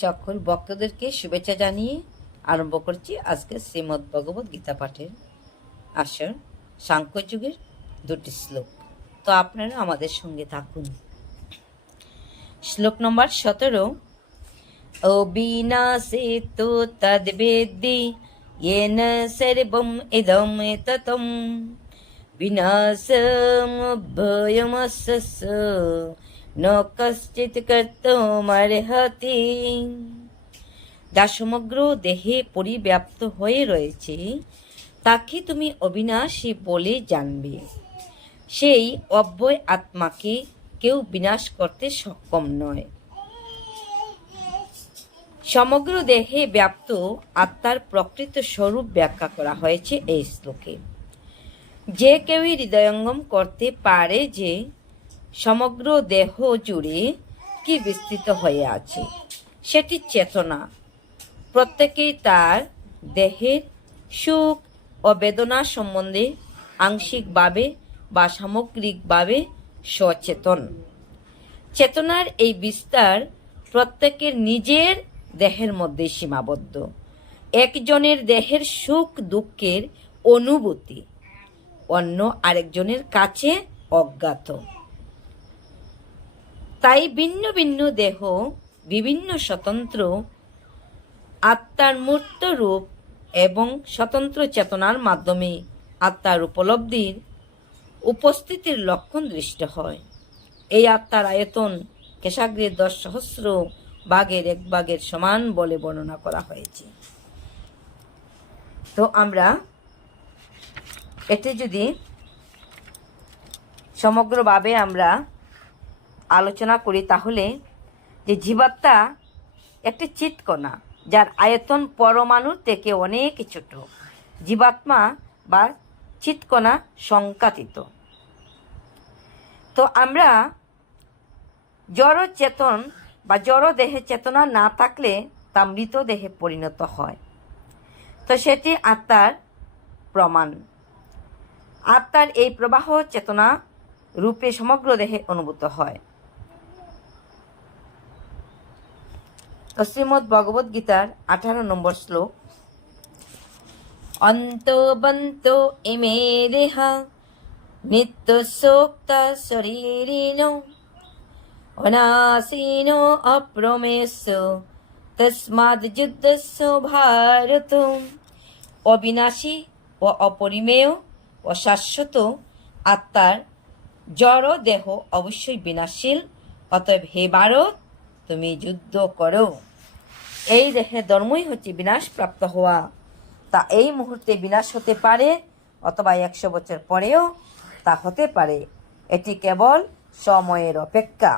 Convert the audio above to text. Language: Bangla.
সকল ভক্তদেরকে শুভেচ্ছা জানিয়ে আরম্ভ করছি আজকে শ্রীমদ্ ভগবত গীতা পাঠের আসর সাংখ্য যুগের দুটি শ্লোক তো আপনারা আমাদের সঙ্গে থাকুন শ্লোক নম্বর সতেরো অবিনাশে তো তদ্বেদি येन सर्वम् इदं ततं विनाशमभयमस्य ন কশ্চিৎ কর্তমর্হতি যা সমগ্র দেহে পরিব্যাপ্ত হয়ে রয়েছে তাকে তুমি অবিনাশী বলে জানবে সেই অব্যয় আত্মাকে কেউ বিনাশ করতে সক্ষম নয়। সমগ্র দেহে ব্যাপ্ত আত্মার প্রকৃত স্বরূপ ব্যাখ্যা করা হয়েছে এই শ্লোকে। যে কেউই হৃদয়ঙ্গম করতে পারে যে সমগ্র দেহ জুড়ে কি বিস্তৃত হয়ে আছে? সেটি চেতনা। প্রত্যেকেই তার দেহের সুখ ও বেদনা সম্বন্ধে আংশিকভাবে বা সামগ্রিকভাবে সচেতন। চেতনার এই বিস্তার প্রত্যেকের নিজের দেহের মধ্যে সীমাবদ্ধ। একজনের দেহের সুখ দুঃখের অনুভূতি, অন্য আরেকজনের কাছে অজ্ঞাত। তাই ভিন্ন ভিন্ন দেহ, বিভিন্ন স্বতন্ত্র আত্মার মূর্ত রূপ এবং স্বতন্ত্র চেতনার মাধ্যমে আত্মার উপলব্ধির উপস্থিতির লক্ষণ দৃষ্ট হয়। এই আত্মার আয়তন কেশাগ্রের দশ সহস্র বাঘের এক বাঘের সমান বলে বর্ণনা করা হয়েছে। তো আমরা এতে যদি সমগ্রভাবে আমরা আলোচনা করি তাহলে যে জীবাত্মা একটি চিৎকণা, যার আয়তন পরমাণুর থেকে অনেক ছোট। জীবাত্মা বা চিৎকণা সংকাতিত তো আমরা জড় চেতন বা জড় দেহে চেতনা না থাকলে তা মৃত দেহে পরিণত হয়। তো সেটি আত্মার প্রমাণ। আত্মার এই প্রবাহ চেতনা রূপে সমগ্র দেহে অনুভূত হয়। শ্রীমদ্ ভগবদ গীতার আঠারো নম্বর শ্লোক। অন্তবন্ত ইমে দেহা নিত্য সোক্ত শরীরিণ, অনাসীনো অপ্রমেশ তস্মাদ যুদ্ধস্য ভারত। অবিনাশী ও অপরিমেয় ও শাশ্বত আত্মার জড় দেহ অবশ্যই বিনাশীল, অতএব হে ভারত তুমি যুদ্ধ করো। এই দেহে ধর্মই হচ্ছে বিনাশপ্রাপ্ত হওয়া। তা এই মুহূর্তে বিনাশ হতে পারে অথবা একশো বছর পরেও তা হতে পারে। এটি কেবল সময়ের অপেক্ষা।